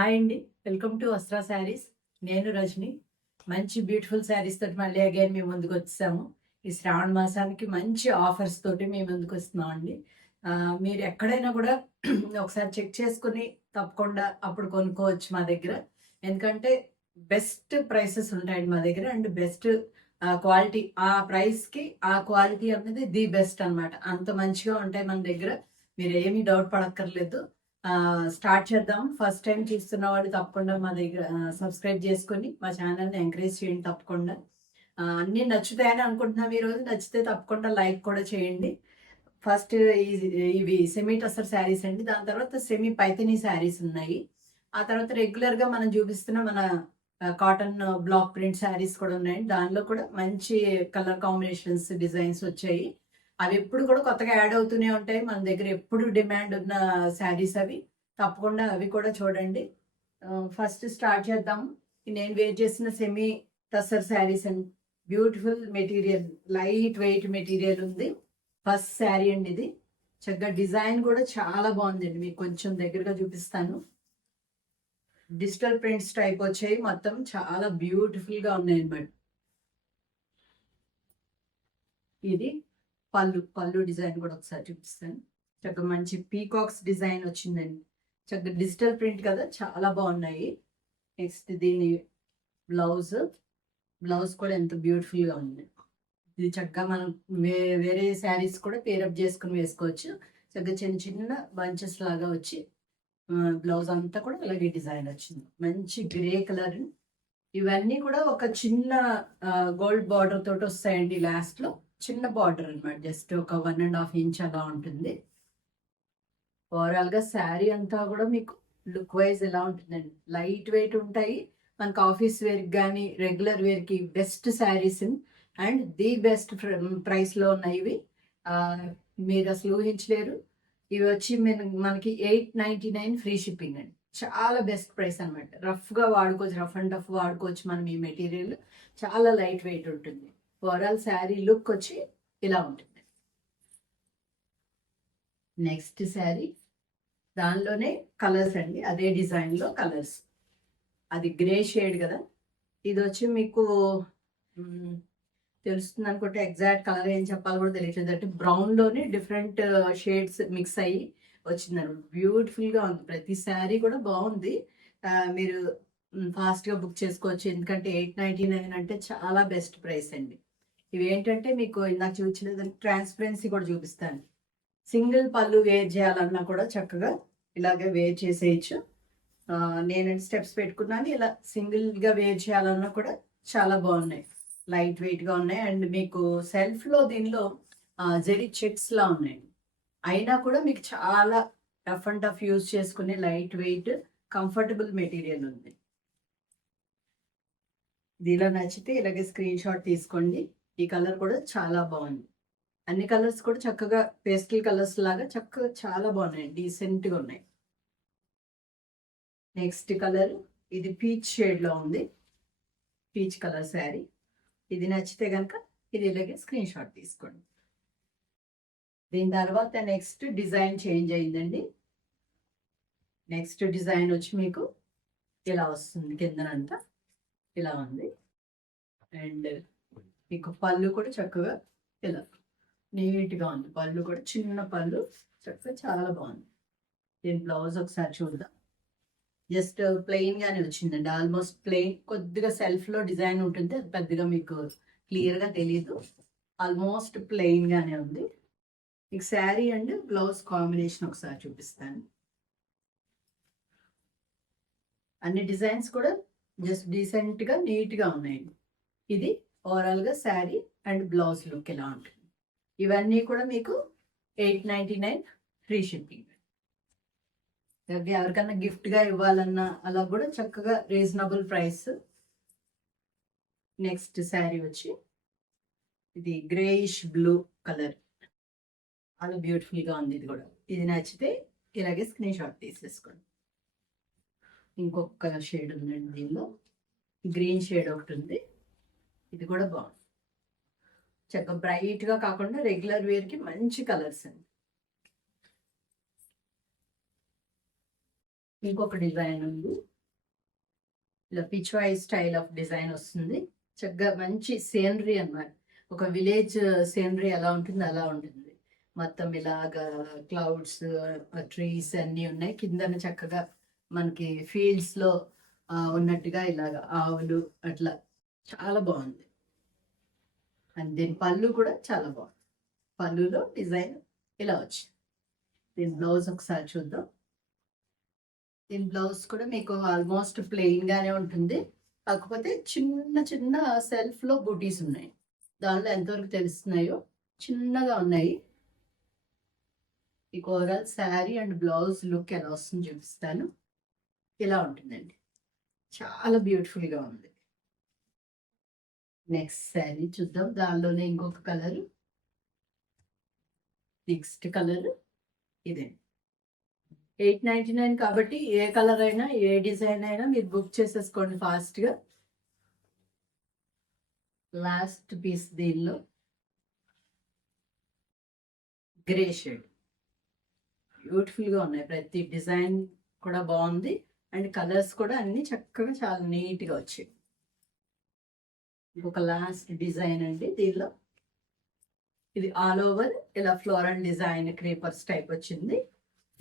Hi అండి. Welcome to Vastra saris. నేను రజని. మంచి బ్యూటిఫుల్ శారీస్ తోటి మళ్ళీ అగైన్ మేము ముందుకు వచ్చేసాము. ఈ శ్రావణ మాసానికి మంచి ఆఫర్స్ తోటి మేము ముందుకు వస్తున్నాం అండి. మీరు ఎక్కడైనా కూడా ఒకసారి చెక్ చేసుకుని తప్పకుండా అప్పుడు కొనుక్కోవచ్చు మా దగ్గర. ఎందుకంటే బెస్ట్ ప్రైసెస్ ఉంటాయండి మా దగ్గర అండ్ బెస్ట్ క్వాలిటీ. ఆ ప్రైస్కి ఆ క్వాలిటీ అనేది ది బెస్ట్ అనమాట. అంత మంచిగా ఉంటాయి మన దగ్గర. మీరు ఏమీ డౌట్ పడక్కర్లేదు. స్టార్ట్ చేద్దాం. ఫస్ట్ టైం చూస్తున్న వాళ్ళు తప్పకుండా మా దగ్గర సబ్స్క్రైబ్ చేసుకొని మా ఛానల్ని ఎంకరేజ్ చేయండి తప్పకుండా. అన్నీ నచ్చుతాయని అనుకుంటున్నాం. ఈరోజు నచ్చితే తప్పకుండా లైక్ కూడా చేయండి. ఫస్ట్ ఇవి సెమీ టసర్ శారీస్ అండి. దాని తర్వాత సెమీ పైథనీ శారీస్ ఉన్నాయి. ఆ తర్వాత రెగ్యులర్గా మనం చూపిస్తున్న మన కాటన్ బ్లాక్ ప్రింట్ శారీస్ కూడా ఉన్నాయండి. దానిలో కూడా మంచి కలర్ కాంబినేషన్స్ డిజైన్స్ వచ్చాయి. అవి ఎప్పుడు కూడా కొత్తగా యాడ్ అవుతూనే ఉంటాయి. మన దగ్గర ఎప్పుడు డిమాండ్ ఉన్న శారీస్ అవి. తప్పకుండా అవి కూడా చూడండి. ఫస్ట్ స్టార్ట్ చేద్దాం. నేను వేర్ చేసిన semi tussar saris and beautiful material, light weight material ఉంది. ఫస్ట్ శారీ అండి ఇది. చక్కగా డిజైన్ కూడా చాలా బాగుందండి. మీకు కొంచెం దగ్గరగా చూపిస్తాను. డిజిటల్ ప్రింట్స్ టైప్ వచ్చాయి. మొత్తం చాలా బ్యూటిఫుల్ గా ఉన్నాయి అన్నమాట. ఇది పళ్ళు డిజైన్ కూడా ఒకసారి చూపిస్తాను. చక్కగా మంచి పీకాక్స్ డిజైన్ వచ్చిందండి. చక్కగా డిజిటల్ ప్రింట్ కదా, చాలా బాగున్నాయి. నెక్స్ట్ దీని బ్లౌజ్ కూడా ఎంత బ్యూటిఫుల్ గా ఉంది. ఇది చక్కగా మనం వేరే శారీస్ కూడా పేరప్ చేసుకుని వేసుకోవచ్చు. చక్కగా చిన్న చిన్న బంచెస్ లాగా వచ్చి బ్లౌజ్ అంతా కూడా అలాగే డిజైన్ వచ్చింది. మంచి గ్రే కలర్. ఇవన్నీ కూడా ఒక చిన్న గోల్డ్ బార్డర్ తోటి వస్తాయండి. లాస్ట్ లో చిన్న బార్డర్ అనమాట. జస్ట్ ఒక 1.5 ఇంచ్ అలా ఉంటుంది. ఓవరాల్ గా శారీ అంతా కూడా మీకు లుక్ వైజ్ ఎలా ఉంటుందండి, లైట్ వెయిట్ ఉంటాయి. మనకు ఆఫీస్ వేర్ కానీ రెగ్యులర్ వేర్ కి best saris and the best price లో ఉన్నాయి ఇవి. మీరు అసలు ఊహించలేరు. ఇవి వచ్చి మనకి 899 ఫ్రీ షిప్పింగ్ అండి. చాలా బెస్ట్ ప్రైస్ అనమాట. రఫ్ గా వాడుకోవచ్చు, రఫ్ అండ్ టఫ్ వాడుకోవచ్చు మనం. ఈ మెటీరియల్ చాలా లైట్ వెయిట్ ఉంటుంది. ఓవరాల్ శారీ లుక్ వచ్చి ఇలా ఉంటుంది. నెక్స్ట్ శారీ, దానిలోనే కలర్స్ అండి. అదే డిజైన్ లో కలర్స్. అది గ్రే షేడ్ కదా. ఇది వచ్చి మీకు తెలుస్తుంది అనుకుంటే, ఎగ్జాక్ట్ కలర్ ఏం చెప్పాలో కూడా తెలియట్లేదు. అంటే బ్రౌన్ లోనే డిఫరెంట్ షేడ్స్ మిక్స్ అయ్యి వచ్చిందన్నమాట. బ్యూటిఫుల్ గా ఉంది. ప్రతి శారీ కూడా బాగుంది. మీరు ఫాస్ట్ గా బుక్ చేసుకోవచ్చు. ఎందుకంటే 899 అంటే చాలా బెస్ట్ ప్రైస్ అండి. ఇవి ఏంటంటే మీకు ఇందాక చూపించలేదు, ట్రాన్స్పరెన్సీ కూడా చూపిస్తాను. సింగిల్ పళ్ళు వేర్ చేయాలన్నా కూడా చక్కగా ఇలాగే వేర్ చేసేయచ్చు. నేను స్టెప్స్ పెట్టుకున్నాను. ఇలా సింగిల్ గా వేర్ చేయాలన్నా కూడా చాలా బాగున్నాయి. లైట్ వెయిట్ గా ఉన్నాయి. అండ్ మీకు సెల్ఫ్ లో దీనిలో జెరీ చెక్స్ లా ఉన్నాయి. అయినా కూడా మీకు చాలా టఫ్ అండ్ టఫ్ యూజ్ చేసుకునే లైట్ వెయిట్ కంఫర్టబుల్ మెటీరియల్ ఉంది. దీనిలో నచ్చితే ఇలాగే స్క్రీన్ షాట్ తీసుకోండి. ఈ కలర్ కూడా చాలా బాగుంది. అన్ని కలర్స్ కూడా చక్కగా పేస్టల్ కలర్స్ లాగా చక్కగా చాలా బాగున్నాయి. డీసెంట్ గా ఉన్నాయి. నెక్స్ట్ కలర్, ఇది పీచ్ షేడ్ లో ఉంది. Peach colour sari. ఇది నచ్చితే కనుక ఇది ఇలాగే స్క్రీన్ షాట్ తీసుకోండి. దీని తర్వాత నెక్స్ట్ డిజైన్ చేంజ్ అయిందండి. నెక్స్ట్ డిజైన్ వచ్చి మీకు ఇలా వస్తుంది. కిందనంతా ఇలా ఉంది. అండ్ మీకు పళ్ళు కూడా చక్కగా ఇలా నీట్గా ఉంది. పళ్ళు కూడా చిన్న పళ్ళు, చక్కగా చాలా బాగుంది. దీని బ్లౌజ్ ఒకసారి చూద్దాం. జస్ట్ ప్లెయిన్ గానే వచ్చిందండి. Almost plain. కొద్దిగా సెల్ఫ్ లో డిజైన్ ఉంటుంది, అది పెద్దగా మీకు క్లియర్ గా తెలియదు. ఆల్మోస్ట్ ప్లెయిన్ గానే ఉంది. మీకు శారీ అండ్ బ్లౌజ్ కాంబినేషన్ ఒకసారి చూపిస్తాను. అన్ని డిజైన్స్ కూడా జస్ట్ డీసెంట్ గా నీట్ గా ఉన్నాయండి. ఇది ఓవరాల్ గా శారీ అండ్ బ్లౌజ్ లుక్ ఎలా ఉంటుంది. ఇవన్నీ కూడా మీకు 899 ఫ్రీ షిప్పింగ్. ఎవరికన్నా గిఫ్ట్ గా ఇవ్వాలన్నా అలా కూడా చక్కగా రీజనబుల్ ప్రైస్. నెక్స్ట్ శారీ వచ్చి ఇది గ్రేయిష్ బ్లూ కలర్. అలా బ్యూటిఫుల్ గా ఉంది. ఇది కూడా ఇది నచ్చితే ఇలాగే స్క్రీన్ షాట్ తీసేసుకోండి. ఇంకొక షేడ్ ఉందండి దీనిలో. గ్రీన్ షేడ్ ఒకటి ఉంది. ఇది కూడా బాగుంది. చక్కగా బ్రైట్ గా కాకుండా రెగ్యులర్ వేర్ కి మంచి కలర్స్ అండి. ఇంకొక డిజైన్ ఉంది. ఇలా పిచ్వాయి స్టైల్ ఆఫ్ డిజైన్ వస్తుంది. చక్కగా మంచి సీనరీ అన్నమాట. ఒక విలేజ్ సీనరీ ఎలా ఉంటుందో అలా ఉంటుంది. మొత్తం ఇలాగా క్లౌడ్స్, ట్రీస్ అన్నీ ఉన్నాయి. కిందన చక్కగా మనకి ఫీల్డ్స్ లో ఉన్నట్టుగా ఇలాగ ఆవులు అట్లా చాలా బాగుంది. అండ్ దీని పళ్ళు కూడా చాలా బాగుంది. పళ్ళులో డిజైన్ ఇలా వచ్చింది. దీని బ్లౌజ్ ఒకసారి చూద్దాం. దీని బ్లౌజ్ కూడా మీకు ఆల్మోస్ట్ ప్లెయిన్ గానే ఉంటుంది. కాకపోతే చిన్న చిన్న సెల్ఫ్ లో బూటీస్ ఉన్నాయి. దానిలో ఎంతవరకు తెలుస్తున్నాయో చిన్నగా ఉన్నాయి. ఈ overall sari and blouse look ఎలా వస్తుంది చూపిస్తాను. ఇలా ఉంటుందండి. చాలా బ్యూటిఫుల్ గా ఉంది. నెక్స్ట్ శారీ చూద్దాం. దానిలోనే ఇంకొక కలర్. నెక్స్ట్ కలర్ ఇదే. 899 కాబట్టి ఏ కలర్ అయినా ఏ డిజైన్ అయినా మీరు బుక్ చేసేసుకోండి ఫాస్ట్గా. లాస్ట్ పీస్ దీనిలో గ్రే షేడ్ బ్యూటిఫుల్గా ఉన్నాయి. ప్రతి డిజైన్ కూడా బాగుంది. అండ్ కలర్స్ కూడా అన్ని చక్కగా చాలా నీట్గా వచ్చాయి. ఇంకొక లాస్ట్ డిజైన్ అండి. దీనిలో ఇది ఆల్ ఓవర్ ఇలా ఫ్లోరల్ డిజైన్ క్రీపర్స్ టైప్ వచ్చింది.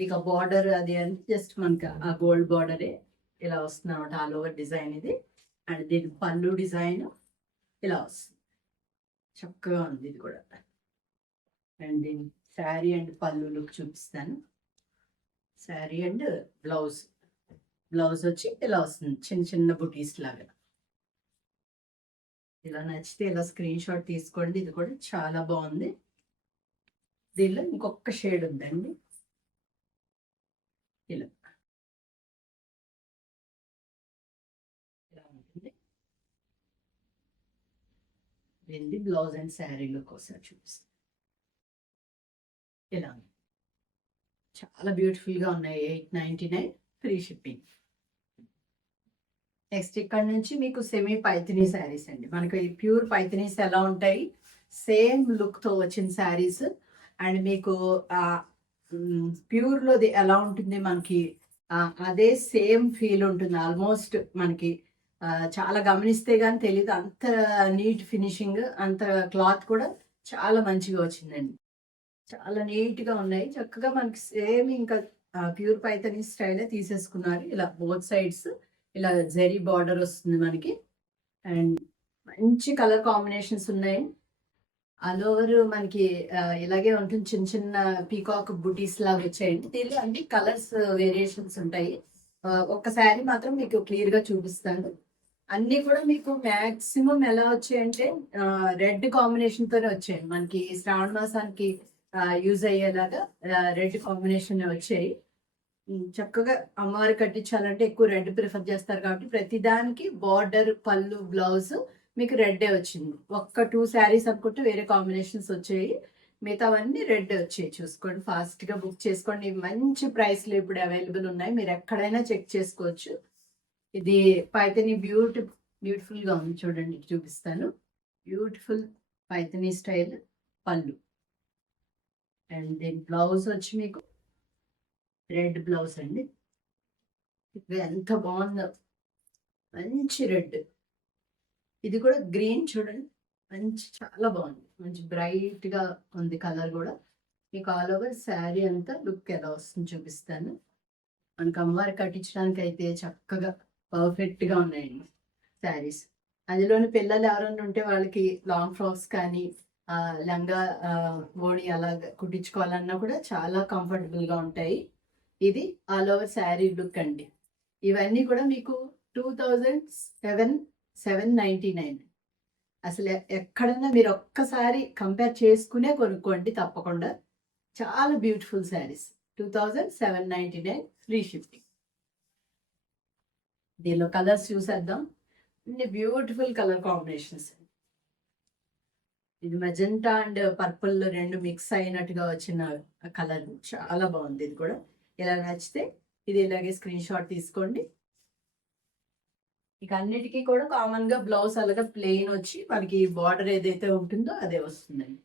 ఇక బార్డర్ అది అంటే జస్ట్ మనకి ఆ గోల్డ్ బార్డరే ఇలా వస్తుంది అనమాట. ఆల్ ఓవర్ డిజైన్ ఇది. అండ్ దీని పళ్ళు డిజైన్ ఇలా వస్తుంది. చక్కగా ఉంది ఇది కూడా. అండ్ దీని శారీ అండ్ పళ్ళు లుక్ చూపిస్తాను. Sari and blouse. బ్లౌజ్ వచ్చి ఇలా వస్తుంది చిన్న చిన్న బుటీస్ లాగా. ఇలా నచ్చితే ఇలా స్క్రీన్ షాట్ తీసుకోండి. ఇది కూడా చాలా బాగుంది. దీనిలో ఇంకొక షేడ్ ఉందండి. ఇలా ఇలా ఉంటుంది. దీన్ని బ్లౌజ్ అండ్ శారీ లుక్ ఒకసారి చూపిస్తాను. ఇలా ఉంది. చాలా బ్యూటిఫుల్గా ఉన్నాయి. 899 ఫ్రీ షిప్పింగ్. నెక్స్ట్ ఇక్కడ నుంచి మీకు సెమీ పైథినీ శారీస్ అండి. మనకి ప్యూర్ పైథినీస్ ఎలా ఉంటాయి, సేమ్ లుక్తో వచ్చిన శారీస్. అండ్ మీకు ప్యూర్లోది ఎలా ఉంటుంది మనకి అదే సేమ్ ఫీల్ ఉంటుంది. ఆల్మోస్ట్ మనకి చాలా గమనిస్తే కానీ తెలియదు. అంత నీట్ ఫినిషింగ్, అంత క్లాత్ కూడా చాలా మంచిగా వచ్చిందండి. చాలా నీట్గా ఉన్నాయి. చక్కగా మనకి సేమ్ ఇంకా ప్యూర్ పైథనీ స్టైలే తీసేసుకున్నారు. ఇలా బోత్ సైడ్స్ ఇలా జెరీ బార్డర్ వస్తుంది మనకి. అండ్ మంచి కలర్ కాంబినేషన్స్ ఉన్నాయి. ఆల్ ఓవర్ మనకి ఇలాగే ఉంటుంది. చిన్న చిన్న పీకాక్ బుటీస్ లాగా వచ్చాయండి. దీనిలో అన్ని కలర్స్ వేరియేషన్స్ ఉంటాయి. ఒక్క శారీ మాత్రం మీకు క్లియర్ గా చూపిస్తాను. అన్ని కూడా మీకు మాక్సిమం ఎలా వచ్చాయంటే రెడ్ కాంబినేషన్ తోనే వచ్చాయి. మనకి శ్రావణ మాసానికి యూజ్ అయ్యేలాగా రెడ్ కాంబినేషన్ వచ్చాయి. చక్కగా అమ్మవారి కట్టించాలంటే ఎక్కువ రెడ్ ప్రిఫర్ చేస్తారు కాబట్టి ప్రతిదానికి బార్డర్, పళ్ళు, బ్లౌజ్ మీకు రెడ్డే వచ్చింది. ఒక్క 2 శారీస్ అనుకుంటే వేరే కాంబినేషన్స్ వచ్చాయి. మిగతావన్నీ రెడ్ వచ్చాయి. చూసుకోండి, ఫాస్ట్ గా బుక్ చేసుకోండి. మంచి ప్రైస్లు ఇప్పుడు అవైలబుల్ ఉన్నాయి. మీరు ఎక్కడైనా చెక్ చేసుకోవచ్చు. ఇది పైథనీ బ్యూటిఫుల్ గా ఉంది. చూడండి, చూపిస్తాను. బ్యూటిఫుల్ పైథనీ స్టైల్ పళ్ళు. అండ్ దీని బ్లౌజ్ వచ్చి మీకు రెడ్ బ్లౌజ్ అండి. ఎంత బాగుందో, మంచి రెడ్. ఇది కూడా గ్రీన్ చూడండి, మంచి చాలా బాగుంది. మంచి బ్రైట్ గా ఉంది కలర్ కూడా. మీకు ఆల్ ఓవర్ శారీ అంతా లుక్ ఎలా వస్తుంది చూపిస్తాను. మనకు అమ్మవారి కట్టించడానికి అయితే చక్కగా పర్ఫెక్ట్ గా ఉన్నాయండి శారీస్. అందులోని పిల్లలు ఎవరైనా ఉంటే వాళ్ళకి లాంగ్ ఫ్రాక్స్ కానీ లంగా ఓణి అలా కుట్టించుకోవాలన్నా కూడా చాలా కంఫర్టబుల్ గా ఉంటాయి. ఇది ఆల్ ఓవర్ శారీ లుక్ అండి. ఇవన్నీ కూడా మీకు 2799. అసలు ఎక్కడన్నా మీరు ఒక్కసారి కంపేర్ చేసుకునే కొనుక్కోండి తప్పకుండా. చాలా బ్యూటిఫుల్ శారీస్. 2799 free shipping. దీనిలో కలర్స్ చూసేద్దాం. అన్ని బ్యూటిఫుల్ కలర్ కాంబినేషన్స్. ఇది మెజెంటా అండ్ పర్పుల్ రెండు మిక్స్ అయినట్టుగా వచ్చిన కలర్ చాలా బాగుంది. ఇది కూడా ఇలా నచ్చితే ఇది ఇలాగే స్క్రీన్ షాట్ తీసుకోండి. ఇక అన్నిటికీ కూడా కామన్ గా బ్లౌజ్ అలాగా ప్లెయిన్ వచ్చి మనకి బార్డర్ ఏదైతే ఉంటుందో అదే వస్తుందండి.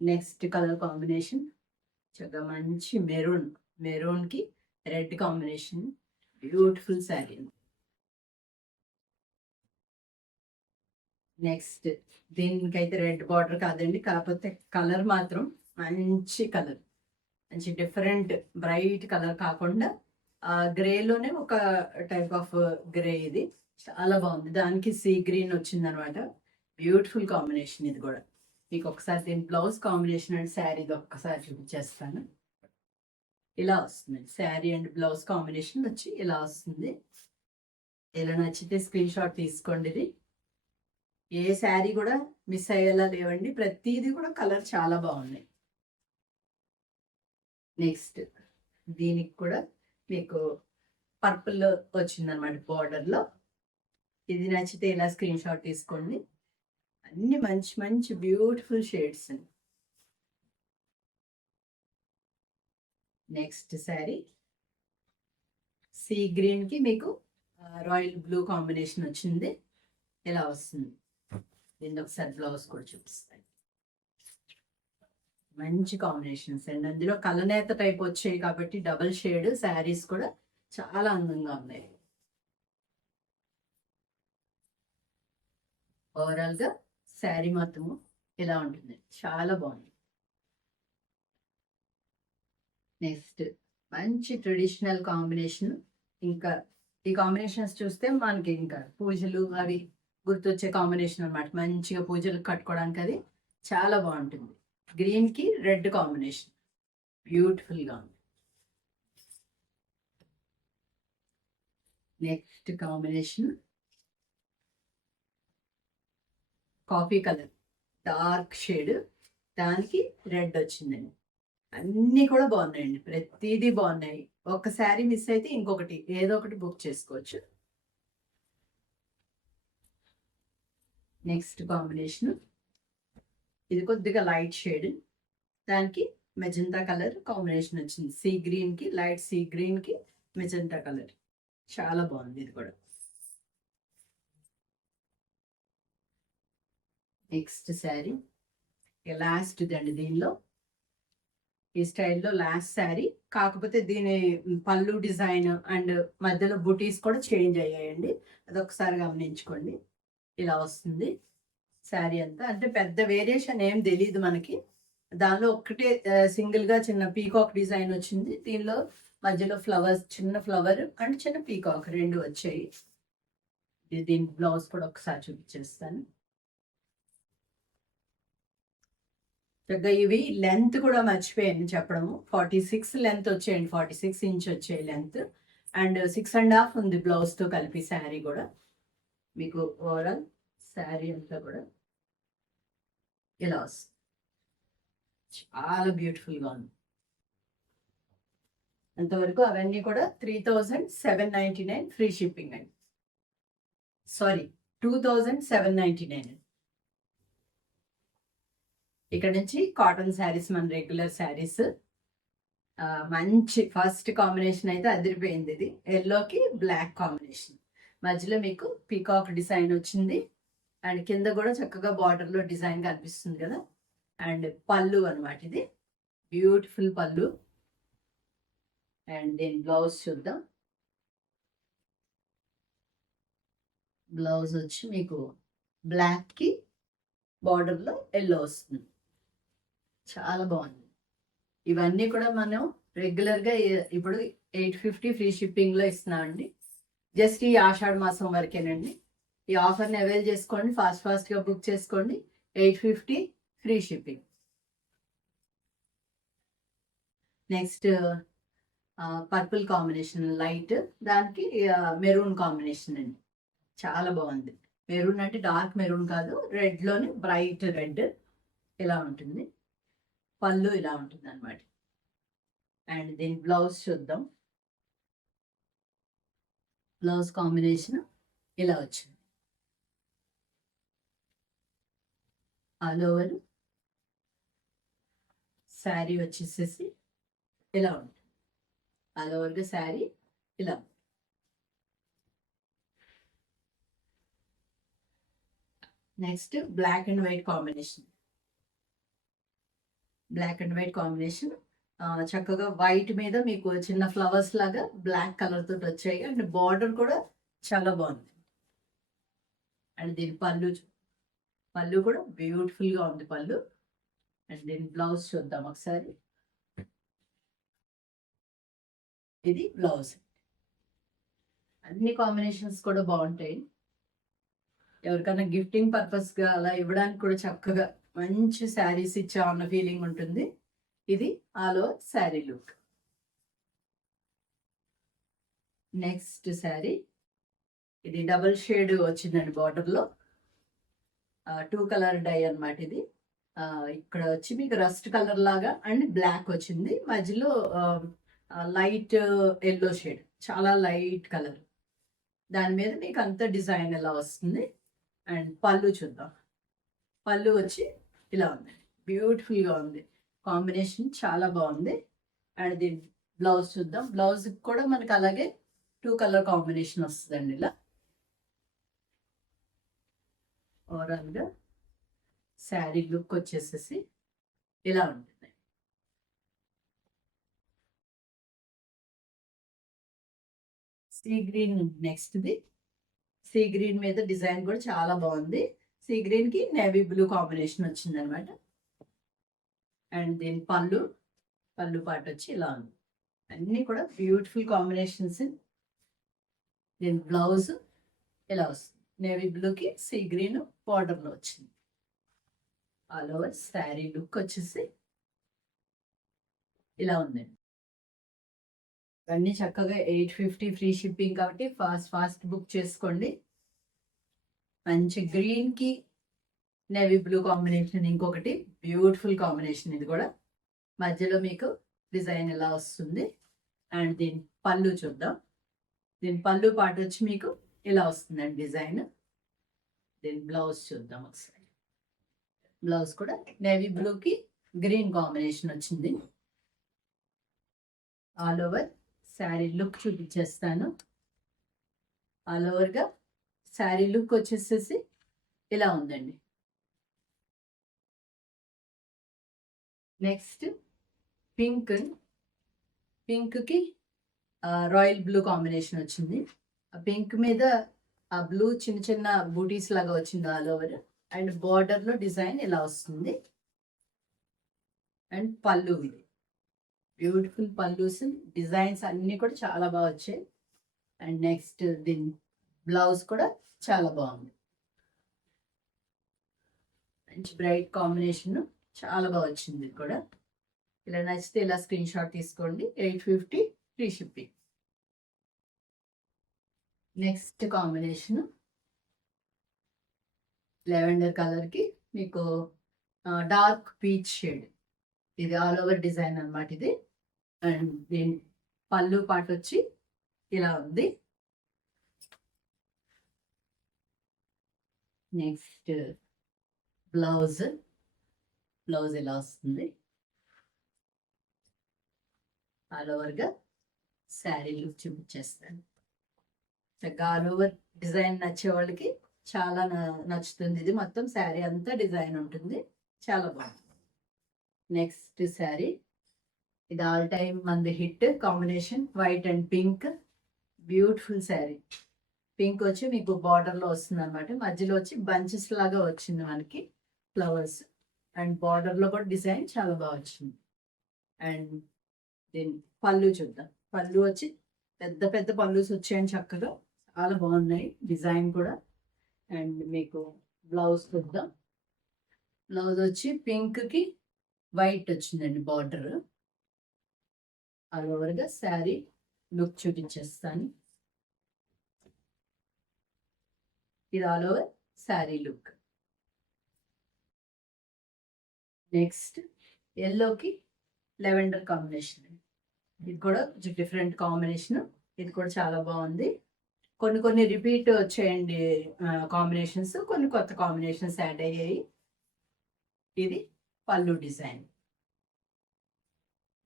నెక్స్ట్ కలర్ కాంబినేషన్ చక్కగా మంచి మెరూన్ కి red combination. Beautiful sari. Next దీనికైతే రెడ్ బార్డర్ కాదండి, కాకపోతే కలర్ మాత్రం మంచి కలర్, మంచి డిఫరెంట్ బ్రైట్ కలర్ కాకుండా గ్రేలోనే ఒక టైప్ ఆఫ్ గ్రే. ఇది చాలా బాగుంది, దానికి సీ గ్రీన్ వచ్చింది అనమాట. బ్యూటిఫుల్ కాంబినేషన్ ఇది కూడా. మీకు ఒకసారి దీని బ్లౌజ్ కాంబినేషన్ అండ్ శారీ ఒక్కసారి చూపించేస్తాను. ఇలా వస్తుంది శారీ అండ్ బ్లౌజ్ కాంబినేషన్ వచ్చి ఇలా వస్తుంది. ఇలా నచ్చితే స్క్రీన్ షాట్ తీసుకోండి. ఇది ఏ శారీ కూడా మిస్ అయ్యేలా లేవండి, ప్రతిదీ కూడా కలర్ చాలా బాగున్నాయి. నెక్స్ట్ దీనికి కూడా మీకు పర్పుల్ వచ్చిందనమాట బార్డర్లో. ఇది నచ్చితే ఇలా స్క్రీన్ షాట్ తీసుకోండి. అన్ని మంచి మంచి beautiful shades. Next sari sea గ్రీన్కి మీకు రాయల్ బ్లూ కాంబినేషన్ వచ్చింది. ఇలా వస్తుంది. దీన్ని ఒకసారి బ్లౌజ్ కూడా చూపిస్తాను. మంచి కాంబినేషన్స్ అండ్ అందులో కలనేత టైప్ వచ్చాయి కాబట్టి డబుల్ షేడ్ శారీస్ కూడా చాలా అందంగా ఉన్నాయి. ఓవరాల్గా శారీ మొత్తము ఇలా ఉంటుంది, చాలా బాగుంది. నెక్స్ట్ మంచి ట్రెడిషనల్ కాంబినేషన్. ఇంకా ఈ కాంబినేషన్స్ చూస్తే మనకి ఇంకా పూజలు అవి గుర్తొచ్చే కాంబినేషన్ అనమాట. మంచిగా పూజలు కట్టుకోవడానికి అది చాలా బాగుంటుంది. గ్రీన్కి రెడ్ కాంబినేషన్ బ్యూటిఫుల్గా ఉంది. Next combination coffee colour, dark shade, దానికి రెడ్ వచ్చిందండి. అన్నీ కూడా బాగున్నాయండి, ప్రతిదీ బాగున్నాయి. ఒక శారీ మిస్ అయితే ఇంకొకటి ఏదో ఒకటి బుక్ చేసుకోవచ్చు. నెక్స్ట్ కాంబినేషన్ ఇది కొద్దిగా లైట్ షేడ్, దానికి మెజంతా కలర్ కాంబినేషన్ వచ్చింది. సీ గ్రీన్కి లైట్ సీ గ్రీన్కి మెజంతా కలర్ చాలా బాగుంది. ఇది కూడా నెక్స్ట్ శారీ లాస్ట్ అండి. దీనిలో ఈ స్టైల్లో లాస్ట్ శారీ, కాకపోతే దీని పళ్ళు డిజైన్ అండ్ మధ్యలో బుటీస్ కూడా చేంజ్ అయ్యాయండి. అదొకసారి గమనించుకోండి. ఇలా వస్తుంది శారీ అంతా. అంటే పెద్ద వేరియేషన్ ఏం తెలియదు మనకి. దానిలో ఒక్కటే సింగిల్గా చిన్న పీకాక్ డిజైన్ వచ్చింది. దీనిలో మధ్యలో ఫ్లవర్స్, చిన్న ఫ్లవర్ అండ్ చిన్న పీకాక్ రెండు వచ్చాయి. దీని బ్లౌజ్ కూడా ఒకసారి చూపించేస్తాను. ఇవి లెంత్ కూడా మర్చిపోయాను చెప్పడము. 46 లెంత్ వచ్చేయండి, 46 ఇంచ్ వచ్చే లెంత్ అండ్ 6.5 ఉంది బ్లౌజ్తో కలిపి శారీ కూడా. మీకు ఓవరాల్ శారీ అంతా కూడా ఇలా వస్తుంది, చాలా బ్యూటిఫుల్గా ఉంది. అంతవరకు అవన్నీ కూడా 3799 ఫ్రీ షిప్పింగ్ అండి. సారీ 2799. ఇక్కడ నుంచి కాటన్ శారీస్, మన రెగ్యులర్ శారీస్. మంచి ఫస్ట్ కాంబినేషన్ అయితే అదిరిపోయింది. ఇది ఎల్లోకి బ్లాక్ కాంబినేషన్, మధ్యలో మీకు పీకాక్ డిజైన్ వచ్చింది అండ్ కింద కూడా చక్కగా బార్డర్లో డిజైన్ కనిపిస్తుంది కదా. అండ్ పళ్ళు అనమాట, ఇది బ్యూటిఫుల్ పళ్ళు. అండ్ దీని బ్లౌజ్ చూద్దాం. బ్లౌజ్ వచ్చి మీకు బ్లాక్కి బార్డర్లో ఎల్లో వస్తుంది, చాలా బాగుంది. ఇవన్నీ కూడా మనం రెగ్యులర్గా ఇప్పుడు 850 ఫ్రీ షిప్పింగ్లో ఇస్తున్నామండి. జస్ట్ ఈ ఆషాఢ మాసం వరకేనండి. ఈ ఆఫర్ని అవైల్ చేసుకోండి, ఫాస్ట్గా బుక్ చేసుకోండి. 850 free shipping. Next purple combination light, దానికి మెరూన్ కాంబినేషన్ అండి, చాలా బాగుంది. మెరూన్ అంటే డార్క్ మెరూన్ కాదు, రెడ్లోని బ్రైట్ రెడ్ ఇలా ఉంటుంది. పళ్ళు ఇలా ఉంటుంది అనమాట. అండ్ దీని బ్లౌజ్ చూద్దాం. బ్లౌజ్ కాంబినేషన్ ఇలా వచ్చింది. ఆల్ ఓవర్ శారీ వచ్చేసేసి ఇలా ఉంటుంది. ఆల్ ఓవర్గా శారీ ఇలా. Next black and white combination. Black and white combination చక్కగా వైట్ మీద మీకు చిన్న ఫ్లవర్స్ లాగా బ్లాక్ కలర్ తోటి వచ్చాయి. అండ్ బార్డర్ కూడా చాలా బాగుంది. అండ్ దీని పళ్ళు పళ్ళు కూడా బ్యూటిఫుల్గా ఉంది పళ్ళు. అండ్ దీని బ్లౌజ్ చూద్దాం ఒకసారి. ఇది బ్లౌజ్. అన్ని కాంబినేషన్స్ కూడా బాగుంటాయి. ఎవరికైనా గిఫ్టింగ్ పర్పస్గా అలా ఇవ్వడానికి కూడా చక్కగా మంచి శారీస్ ఇచ్చామన్న ఫీలింగ్ ఉంటుంది. ఇది all over sari look. Next sari ఇది డబుల్ షేడ్ వచ్చిందండి బార్డర్లో. 2 కలర్ డై అన్నమాట ఇది. ఇక్కడ వచ్చి మీకు రస్ట్ కలర్ లాగా అండ్ బ్లాక్ వచ్చింది. మధ్యలో లైట్ ఎల్లో షేడ్, చాలా లైట్ కలర్. దాని మీద మీకు అంత డిజైన్ ఎలా వస్తుంది. అండ్ పళ్ళు చూద్దాం. పళ్ళు వచ్చి ఇలా ఉంది, బ్యూటిఫుల్గా ఉంది. కాంబినేషన్ చాలా బాగుంది. అండ్ దీని బ్లౌజ్ చూద్దాం. బ్లౌజ్ కూడా మనకి అలాగే 2 కలర్ కాంబినేషన్ వస్తుందండి. ఇలా ఓవరాల్గా శారీ లుక్ వచ్చేసేసి ఇలా ఉంటుంది. సీ గ్రీన్ నెక్స్ట్ది. సీ గ్రీన్ మీద డిజైన్ కూడా చాలా బాగుంది. సీ గ్రీన్కి నేవీ బ్లూ కాంబినేషన్ వచ్చింది అనమాట. అండ్ దీని పళ్ళు పాటు వచ్చి ఇలా ఉంది. అన్నీ కూడా బ్యూటిఫుల్ కాంబినేషన్స్. దీని బ్లౌజ్ ఇలా వస్తుంది. నేవీ బ్లూకి సీ గ్రీన్ బార్డర్లో వచ్చింది. ఆల్ ఓవర్ శారీ లుక్ వచ్చేసి ఇలా ఉందండి. అన్నీ చక్కగా 850 ఫ్రీ షిప్పింగ్ కాబట్టి ఫాస్ట్ బుక్ చేసుకోండి. మంచి గ్రీన్కి నేవీ బ్లూ కాంబినేషన్, ఇంకొకటి బ్యూటిఫుల్ కాంబినేషన్. ఇది కూడా మధ్యలో మీకు డిజైన్ ఎలా వస్తుంది. అండ్ దీని పళ్ళు చూద్దాం. దీని పళ్ళు పాటు వచ్చి మీకు ఇలా వస్తుందండి డిజైన్. దీని బ్లౌజ్ చూద్దాం ఒకసారి. బ్లౌజ్ కూడా నేవీ బ్లూకి గ్రీన్ కాంబినేషన్ వచ్చింది. ఆల్ ఓవర్ శారీ లుక్ చూపించేస్తాను. ఆల్ ఓవర్గా శారీ లుక్ వచ్చేసేసి ఇలా ఉందండి. నెక్స్ట్ పింక్కి రాయల్ బ్లూ కాంబినేషన్ వచ్చింది. ఆ పింక్ మీద ఆ బ్లూ చిన్న చిన్న బూటీస్ లాగా వచ్చింది ఆల్ ఓవర్. అండ్ బార్డర్లో డిజైన్ ఇలా వస్తుంది. అండ్ పళ్ళు ఇది బ్యూటిఫుల్ పళ్ళుస్, డిజైన్స్ అన్నీ కూడా చాలా బాగా వచ్చాయి. అండ్ నెక్స్ట్ దీని బ్లౌజ్ కూడా చాలా బాగుంది. మంచి బ్రైట్ కాంబినేషన్, చాలా బాగా వచ్చింది కూడా. ఇలా నచ్చితే ఇలా స్క్రీన్ షాట్ తీసుకోండి. 850 free shipping. Next combination lavender కలర్కి మీకు డార్క్ పీచ్ షేడ్. ఇది ఆల్ ఓవర్ డిజైన్ అన్నమాట ఇది. అండ్ దీని పళ్ళు పాటు వచ్చి ఇలా ఉంది. నెక్స్ట్ బ్లౌజ్ ఇలా వస్తుంది. ఆల్ ఓవర్గా శారీ లుక్ చూపించేస్తాను. చక్కగా ఆల్ ఓవర్ డిజైన్ నచ్చే వాళ్ళకి చాలా నచ్చుతుంది. ఇది మొత్తం శారీ అంతా డిజైన్ ఉంటుంది, చాలా బాగుంది. నెక్స్ట్ శారీ ఇది ఆల్ టైమ్ మంది hit combination, white and pink. Beautiful sari. Pink వచ్చి మీకు బార్డర్లో వస్తుంది అనమాట. మధ్యలో వచ్చి బంచెస్ లాగా వచ్చింది మనకి ఫ్లవర్స్. అండ్ బార్డర్లో కూడా డిజైన్ చాలా బాగా వచ్చింది. అండ్ దీని పళ్ళు చూద్దాం. పళ్ళు వచ్చి పెద్ద పెద్ద పళ్ళుస్ వచ్చాయని చక్కగా చాలా బాగున్నాయి డిజైన్ కూడా. అండ్ మీకు బ్లౌజ్ చూద్దాం. బ్లౌజ్ వచ్చి పింక్కి వైట్ వచ్చిందండి బార్డర్. ఆల్ ఓవర్గా శారీ లుక్ చూపించేస్తాను. ఇది all over sari look. Next ఎల్లోకి లెవెండర్ కాంబినేషన్. ఇది కూడా కొంచెం డిఫరెంట్ కాంబినేషన్. ఇది కూడా చాలా బాగుంది. కొన్ని రిపీట్ వచ్చాయండి కాంబినేషన్స్, కొన్ని కొత్త కాంబినేషన్స్ యాడ్ అయ్యాయి. ఇది పళ్ళు డిజైన్.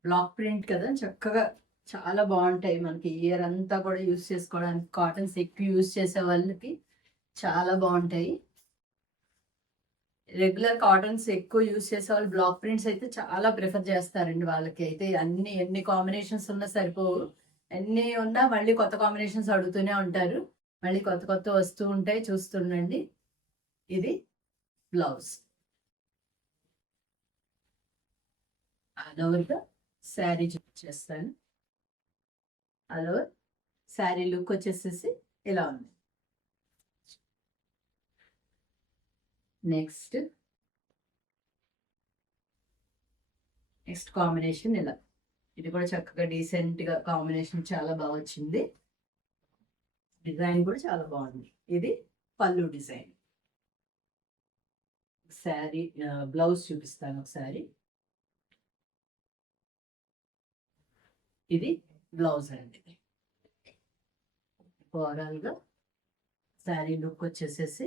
బ్లాక్ ప్రింట్ కదా, చక్కగా చాలా బాగుంటాయి. మనకి ఇయర్ అంతా కూడా యూస్ చేసుకోవడానికి, కాటన్స్ ఎక్కువ యూస్ చేసే వాళ్ళకి చాలా బాగుంటాయి. రెగ్యులర్ కాటన్స్ ఎక్కువ యూస్ చేసే వాళ్ళు బ్లాక్ ప్రింట్స్ అయితే చాలా ప్రిఫర్ చేస్తారండి. వాళ్ళకి అయితే ఎన్ని కాంబినేషన్స్ ఉన్నా సరిపోవు. ఎన్ని ఉన్నా మళ్ళీ కొత్త కాంబినేషన్స్ అడుగుతూనే ఉంటారు. మళ్ళీ కొత్త వస్తూ ఉంటాయి, చూస్తుండండి. ఇది బ్లౌజ్ ఆల్ ఓవర్గా శారీ చూపించేస్తాను. ఆల్ ఓవర్ శారీ లుక్ వచ్చేసేసి ఇలా ఉంది. నెక్స్ట్ కాంబినేషన్ ఇలా, ఇది కూడా చక్కగా డీసెంట్గా కాంబినేషన్ చాలా బాగా వచ్చింది. డిజైన్ కూడా చాలా బాగుంది. ఇది పళ్ళు డిజైన్. శారీ బ్లౌజ్ చూపిస్తాను ఒకసారి. ఇది బ్లౌజ్ అండి. ఓవరాల్గా శారీ లుక్ వచ్చేసేసి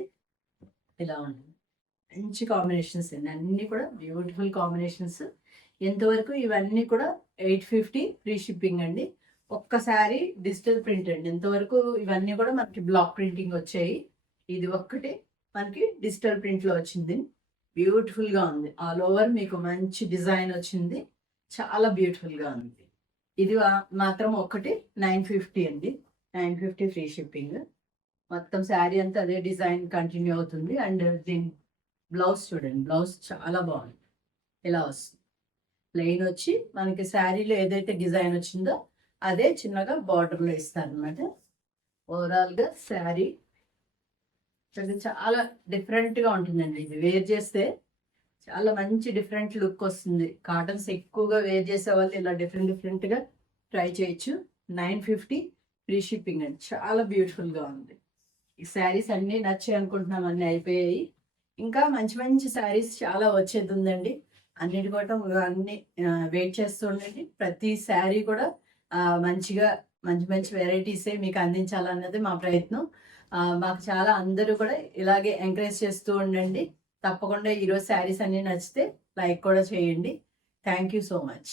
ఇలా ఉంటుంది. మంచి కాంబినేషన్స్ అండి, అన్నీ కూడా బ్యూటిఫుల్ కాంబినేషన్స్. ఎంతవరకు ఇవన్నీ కూడా 850 ఫ్రీ షిప్పింగ్ అండి. ఒక్కసారి డిజిటల్ ప్రింట్ అండి. ఇంతవరకు ఇవన్నీ కూడా మనకి బ్లాక్ ప్రింటింగ్ వచ్చాయి. ఇది ఒక్కటే మనకి డిజిటల్ ప్రింట్లో వచ్చింది. బ్యూటిఫుల్గా ఉంది. ఆల్ ఓవర్ మీకు మంచి డిజైన్ వచ్చింది. చాలా బ్యూటిఫుల్గా ఉంది. ఇది మాత్రం ఒకటి 950 అండి. 950 ఫ్రీ షిప్పింగ్. మొత్తం శారీ అంతా అదే డిజైన్ కంటిన్యూ అవుతుంది. అండ్ దీని బ్లౌజ్ చూడండి, బ్లౌజ్ చాలా బాగుంది. ఇలా వస్తుంది. ప్లెయిన్ వచ్చి మనకి శారీలో ఏదైతే డిజైన్ వచ్చిందో అదే చిన్నగా బార్డర్లో ఇస్తారు అనమాట. ఓవరాల్గా శారీ చాలా డిఫరెంట్గా ఉంటుందండి. ఇది వేర్ చేస్తే చాలా మంచి డిఫరెంట్ లుక్ వస్తుంది. కాటన్స్ ఎక్కువగా వేర్ చేసే వాళ్ళు ఇలా డిఫరెంట్గా ట్రై చేయొచ్చు. 950 ఫ్రీ షిప్పింగ్ అండి. చాలా బ్యూటిఫుల్గా ఉంది. ఈ శారీస్ అన్నీ నచ్చాయి అనుకుంటున్నాం, అన్నీ అయిపోయాయి. ఇంకా మంచి మంచి శారీస్ చాలా వచ్చేది ఉందండి. అన్నిటి కోసం అన్ని వెయిట్ చేస్తూ ఉండండి. ప్రతి శారీ కూడా మంచిగా మంచి మంచి వెరైటీసే మీకు అందించాలన్నది మా ప్రయత్నం. మాకు చాలా అందరూ కూడా ఇలాగే ఎంకరేజ్ చేస్తూ ఉండండి. తప్పకుండా ఈరోజు శారీస్ అన్నీ నచ్చితే లైక్ కూడా చేయండి. Thank you so much.